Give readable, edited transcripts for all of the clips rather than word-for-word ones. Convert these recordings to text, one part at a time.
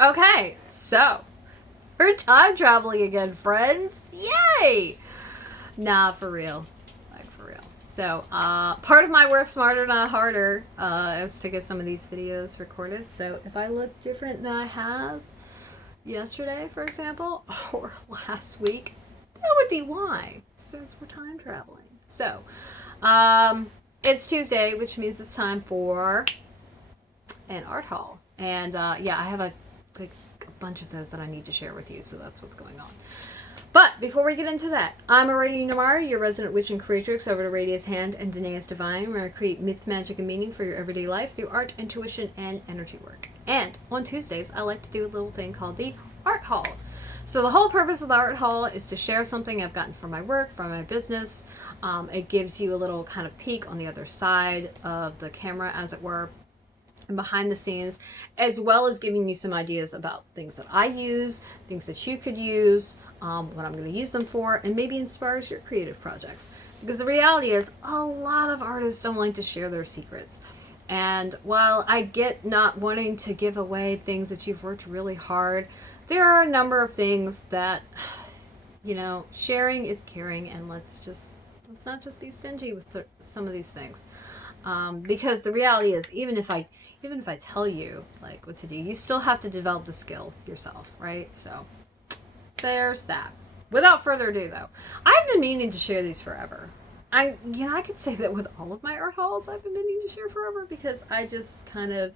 Okay, so we're time traveling again, friends. Yay! Nah, for real. Like, for real. So, part of my work smarter, not harder, is to get some of these videos recorded. So, if I look different than I have yesterday, for example, or last week, that would be why, since we're time traveling. So, it's Tuesday, which means it's time for an art haul. And, yeah, I have a bunch of those that I need to share with you, so that's what's going on. But before we get into that, I'm Aradia Namara, your resident witch and creatrix over to Radia's Hand and Danae's Divine, where I create myth, magic, and meaning for your everyday life through art, intuition, and energy work. And on Tuesdays, I like to do a little thing called the art haul. So the whole purpose of the art haul is to share something I've gotten from my work, from my business. It gives you a little kind of peek on the other side of the camera, as it were, and behind the scenes, as well as giving you some ideas about things that I use, things that you could use, what I'm going to use them for, and maybe inspires your creative projects. Because the reality is, a lot of artists don't like to share their secrets. And while I get not wanting to give away things that you've worked really hard, there are a number of things that, you know, sharing is caring, and let's not just be stingy with some of these things. Because the reality is, even if I tell you like what to do, you still have to develop the skill yourself, right? So there's that. Without further ado, though, I've been meaning to share these forever. I could say that with all of my art hauls, I've been meaning to share forever, because I just kind of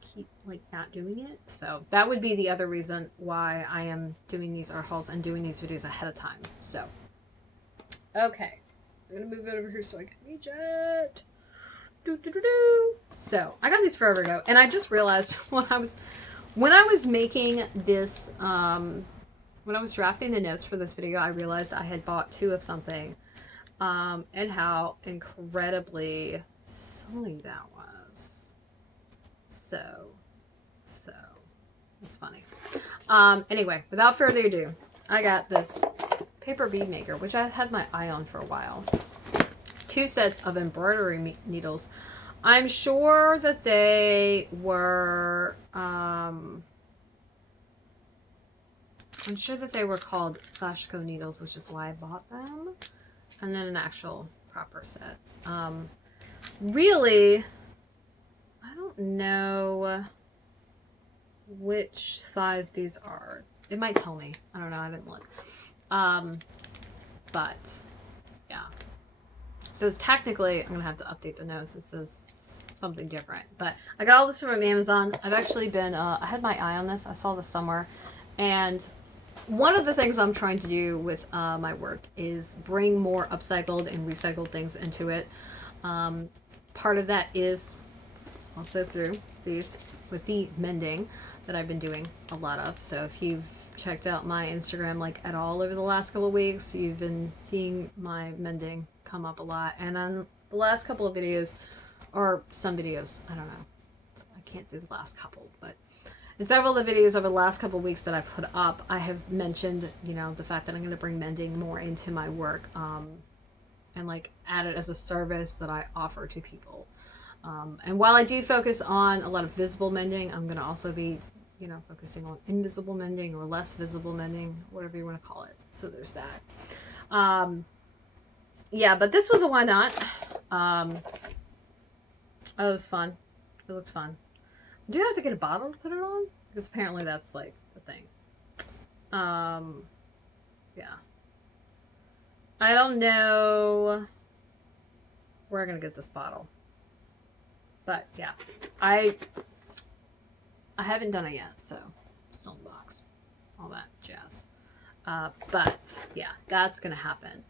keep like not doing it. So that would be the other reason why I am doing these art hauls and doing these videos ahead of time. So okay, I'm gonna move it over here so I can reach it. So I got these forever ago, and I just realized when I was making this, when I was drafting the notes for this video, I realized I had bought two of something, and how incredibly silly that was. So it's funny. Anyway, without further ado, I got this paper bead maker, which I've had my eye on for a while. Two sets of embroidery needles. I'm sure that they were I'm sure that they were called sashiko needles, which is why I bought them, and then an actual proper set. Really, I don't know which size these are. It might tell me. I don't know, I didn't look. But yeah. So it's technically, I'm going to have to update the notes. It says something different. But I got all this from Amazon. I've actually been, I had my eye on this. I saw this somewhere. And one of the things I'm trying to do with my work is bring more upcycled and recycled things into it. Part of that is also through these, with the mending that I've been doing a lot of. So if you've checked out my Instagram like at all over the last couple of weeks, you've been seeing my mending come up a lot. And on the last couple of videos, or some videos, I don't know, I can't say the last couple, but in several of the videos over the last couple of weeks that I've put up, I have mentioned, you know, the fact that I'm going to bring mending more into my work, and like add it as a service that I offer to people. And while I do focus on a lot of visible mending, I'm going to also be, you know, focusing on invisible mending or less visible mending, whatever you want to call it. So there's that. Yeah, but this was a why not. Oh, it was fun. It looked fun. Do you have to get a bottle to put it on? Because apparently that's like the thing. Yeah. I don't know where I'm gonna get this bottle. But yeah. I haven't done it yet, so still in the box. All that jazz. But yeah, that's gonna happen.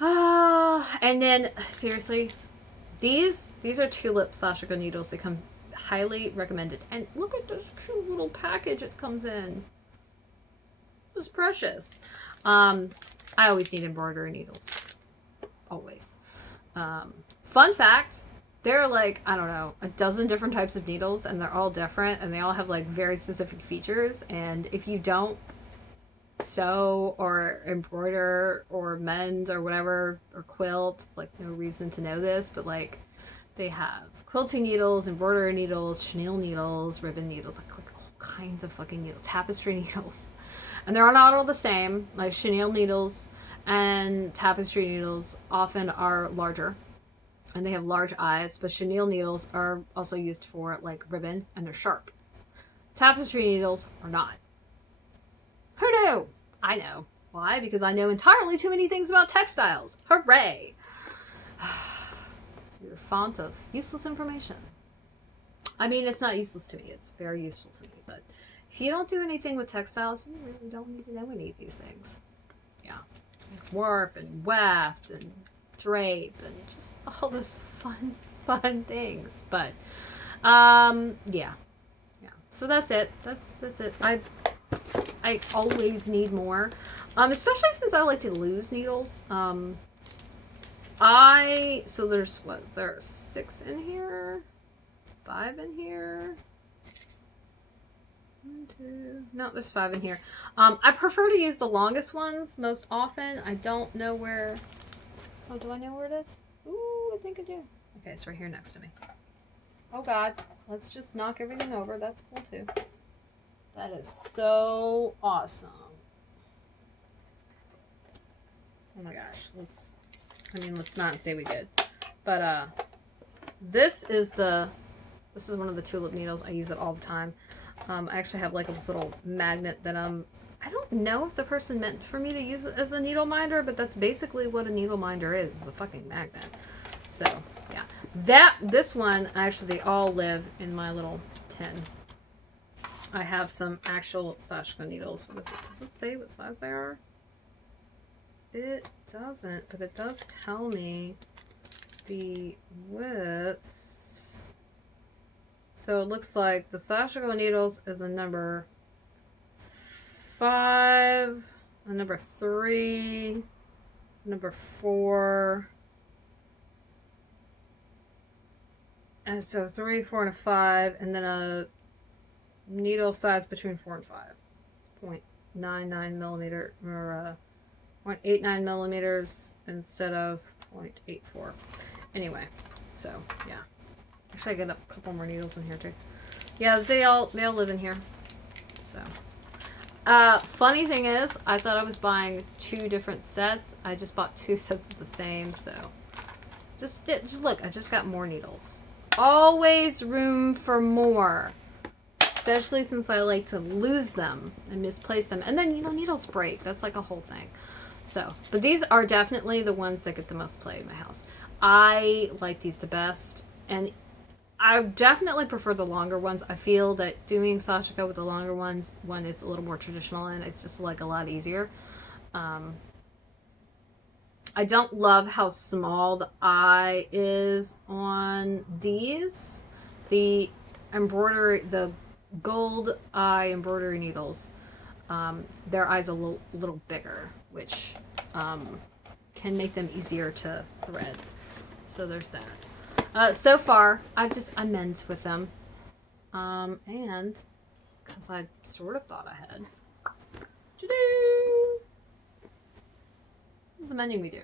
And then seriously, these are Tulip sashiko needles. They come highly recommended. And look at this cute little package it comes in. It's precious. I always need embroidery needles. Always. Fun fact, there are like, I don't know, a dozen different types of needles, and they're all different, and they all have like very specific features. And if you don't sew or embroider or mend or whatever, or quilt, it's like no reason to know this, but like They have quilting needles, embroidery needles, chenille needles, ribbon needles, like all kinds of fucking needles, tapestry needles. And they're not all the same. Like chenille needles and tapestry needles often are larger and they have large eyes, but chenille needles are also used for like ribbon and they're sharp. Tapestry needles are not. Who knew? I know. Why? Because I know entirely too many things about textiles. Hooray! You're a font of useless information. I mean, it's not useless to me. It's very useful to me. But if you don't do anything with textiles, you really don't need to know any of these things. Yeah. Like warp and weft and drape and just all those fun things. But, yeah. So that's it. That's it. I always need more. Especially since I like to lose needles. So there's what? There's 6 in here. 5 in here. 1, 2. No, there's 5 in here. I prefer to use the longest ones most often. I don't know where. Oh, do I know where it is? Ooh, I think I do. Okay, it's right here next to me. Oh God, let's just knock everything over. That's cool too. That is so awesome. Oh my gosh, let's not say we did. But this is one of the tulip needles. I use it all the time. I actually have like this little magnet that I don't know if the person meant for me to use it as a needle minder, but that's basically what a needle minder is a fucking magnet. So yeah, this one actually they all live in my little tin. I have some actual sashiko needles. What is it? Does it say what size they are? It doesn't, but it does tell me the widths. So it looks like the sashiko needles is a number 5, a number 3, number 4. And so 3, 4, and a 5, and then a needle size between 4 and 5. 0.99 millimeter, or 0.89 millimeters instead of 0.84. Anyway, so yeah. Actually, I got a couple more needles in here too. Yeah, they all live in here. So, funny thing is, I thought I was buying 2 different sets. I just bought 2 sets of the same. So, just look. I just got more needles. Always room for more. Especially since I like to lose them and misplace them. And then, needles break. That's like a whole thing. So, but these are definitely the ones that get the most play in my house. I like these the best. And I definitely prefer the longer ones. I feel that doing sashiko with the longer ones, when it's a little more traditional and it's just like a lot easier. I don't love how small the eye is on these. The gold eye embroidery needles, their eyes a little bigger, which can make them easier to thread. So there's that. So far, I mend with them, and because I sort of thought I had. This is the mending we do.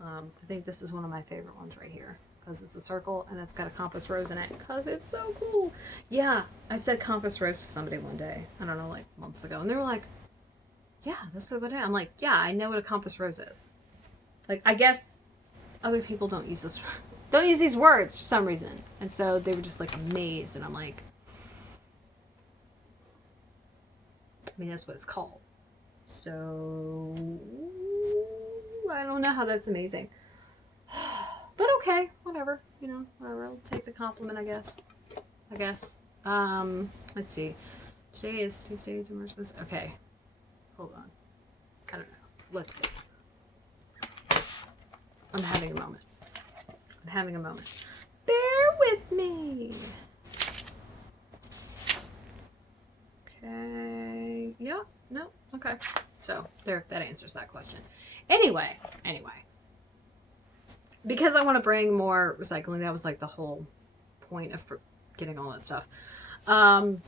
I think this is one of my favorite ones right here. Because it's a circle and it's got a compass rose in it. Because it's so cool. Yeah, I said compass rose to somebody one day. I don't know, like months ago. And they were like, yeah, that's what it is. I'm like, yeah, I know what a compass rose is. Like, I guess other people don't use these words for some reason. And so they were just like amazed. And I'm like, I mean, that's what it's called. So, I don't know how that's amazing. But okay, whatever, whatever. I'll take the compliment, I guess. Let's see. Today is Tuesday, okay. Hold on. I don't know. Let's see. I'm having a moment. Bear with me. Okay. Yeah. No. Okay. So, there. That answers that question. Anyway. Because I want to bring more recycling, that was like the whole point of getting all that stuff. But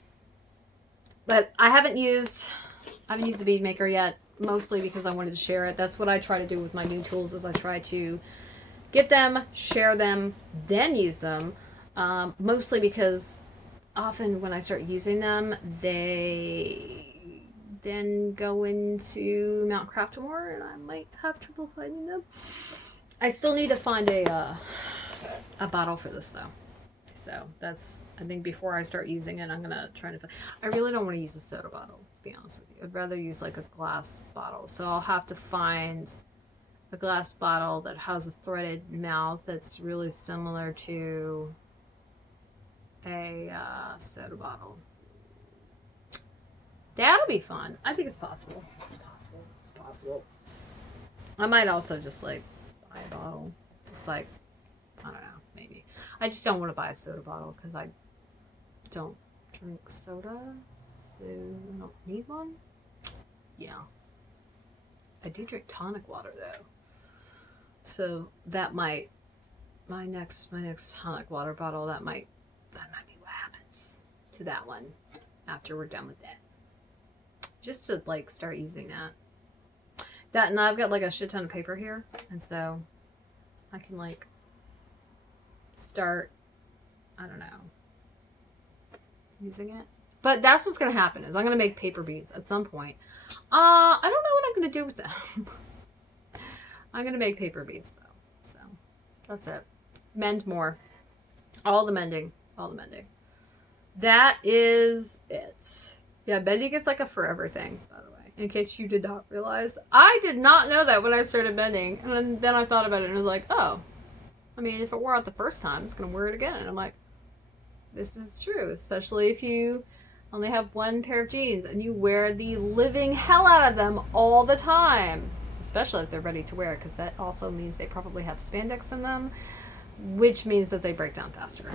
I haven't used the bead maker yet, mostly because I wanted to share it. That's what I try to do with my new tools, is I try to get them, share them, then use them. Mostly because often when I start using them, they then go into Mount Craftmore, and I might have trouble finding them. I still need to find a bottle for this though. So that's, I think before I start using it, I'm gonna try to find. I really don't want to use a soda bottle, to be honest with you. I'd rather use like a glass bottle. So I'll have to find a glass bottle that has a threaded mouth that's really similar to a soda bottle. That'll be fun. I think it's possible. It's possible. It's possible. I might also just like buy a bottle. Just like, I don't know, maybe. I just don't want to buy a soda bottle because I don't drink soda, so I don't need one. Yeah. I do drink tonic water though. So that might, my next tonic water bottle, that might be what happens to that one after we're done with that. Just to like start using that. And I've got like a shit ton of paper here, and so I can like start, I don't know, using it. But that's what's gonna happen, is I'm gonna make paper beads at some point. I don't know what I'm gonna do with them. I'm gonna make paper beads though. So that's it. Mend more. All the mending. All the mending. That is it. Yeah, mending is like a forever thing, by the way, in case you did not realize. I did not know that when I started mending. And then I thought about it and was like, oh, I mean, if it wore out the first time, it's going to wear it again. And I'm like, this is true, especially if you only have one pair of jeans and you wear the living hell out of them all the time. Especially if they're ready to wear, because that also means they probably have spandex in them, which means that they break down faster.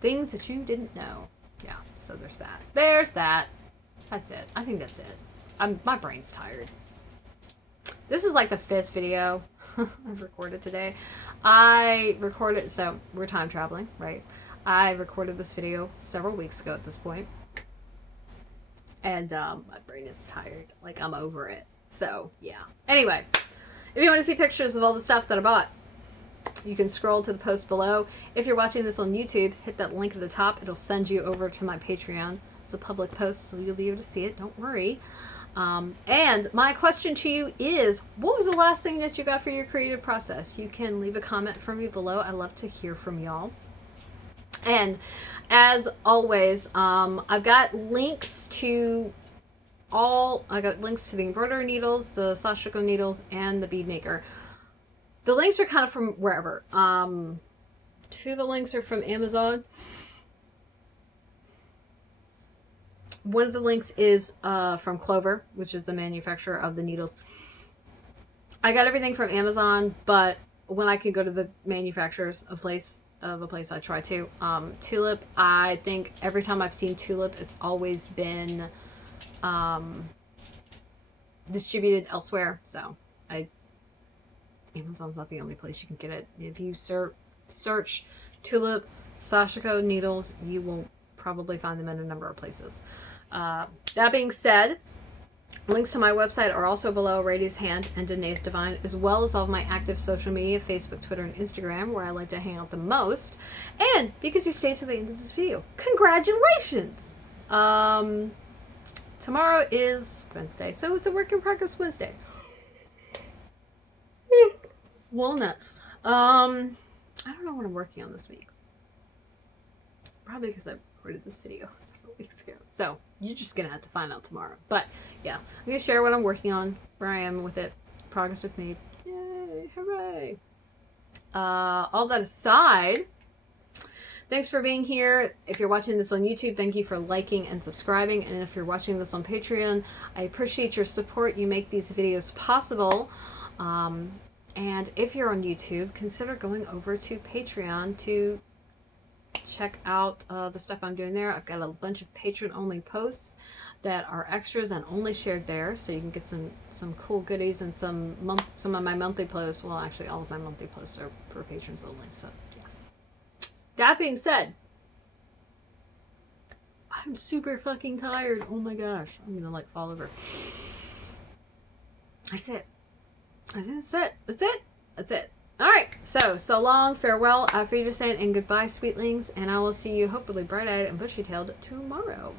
Things that you didn't know. Yeah, so there's that. There's that. That's it. I think that's it. My brain's tired. This is like the 5th video I've recorded today. I recorded, so we're time traveling, right? I recorded this video several weeks ago at this point. And my brain is tired. Like, I'm over it. So, yeah. Anyway, if you want to see pictures of all the stuff that I bought, you can scroll to the post below. If you're watching this on YouTube, hit that link at the top. It'll send you over to my Patreon. It's a public post, so you'll be able to see it. Don't worry. And my question to you is, what was the last thing that you got for your creative process? You can leave a comment for me below. I love to hear from y'all. And as always, I've got links to the embroidery needles, the sashiko needles, and the bead maker. The links are kind of from wherever. 2 of the links are from Amazon. One of the links is from Clover, which is the manufacturer of the needles. I got everything from Amazon, but when I can go to the manufacturers of a place, I try to. Tulip, I think every time I've seen Tulip, it's always been distributed elsewhere. So Amazon's not the only place you can get it. If you search Tulip sashiko needles, you will probably find them in a number of places. That being said, links to my website are also below Aradia's Hand and Danae's Divine, as well as all of my active social media, Facebook, Twitter, and Instagram, where I like to hang out the most. And because you stayed to the end of this video, congratulations! Tomorrow is Wednesday, so it's a work in progress Wednesday. Walnuts. I don't know what I'm working on this week. Probably because I recorded this video several weeks ago. So you're just gonna have to find out tomorrow. But yeah, I'm gonna share what I'm working on, where I am with it, progress with me. Yay! Hooray! All that aside, thanks for being here. If you're watching this on YouTube, thank you for liking and subscribing. And if you're watching this on Patreon, I appreciate your support. You make these videos possible. And if you're on YouTube, consider going over to Patreon to check out the stuff I'm doing there. I've got a bunch of patron-only posts that are extras and only shared there, so you can get some cool goodies and some of my monthly posts. Well, actually, all of my monthly posts are for patrons only. So, yeah. That being said, I'm super fucking tired. Oh my gosh, I'm gonna like fall over. That's it. That's it. That's it. That's it. All right, so long, farewell, auf Wiedersehen, and goodbye, sweetlings, and I will see you hopefully bright-eyed and bushy-tailed tomorrow.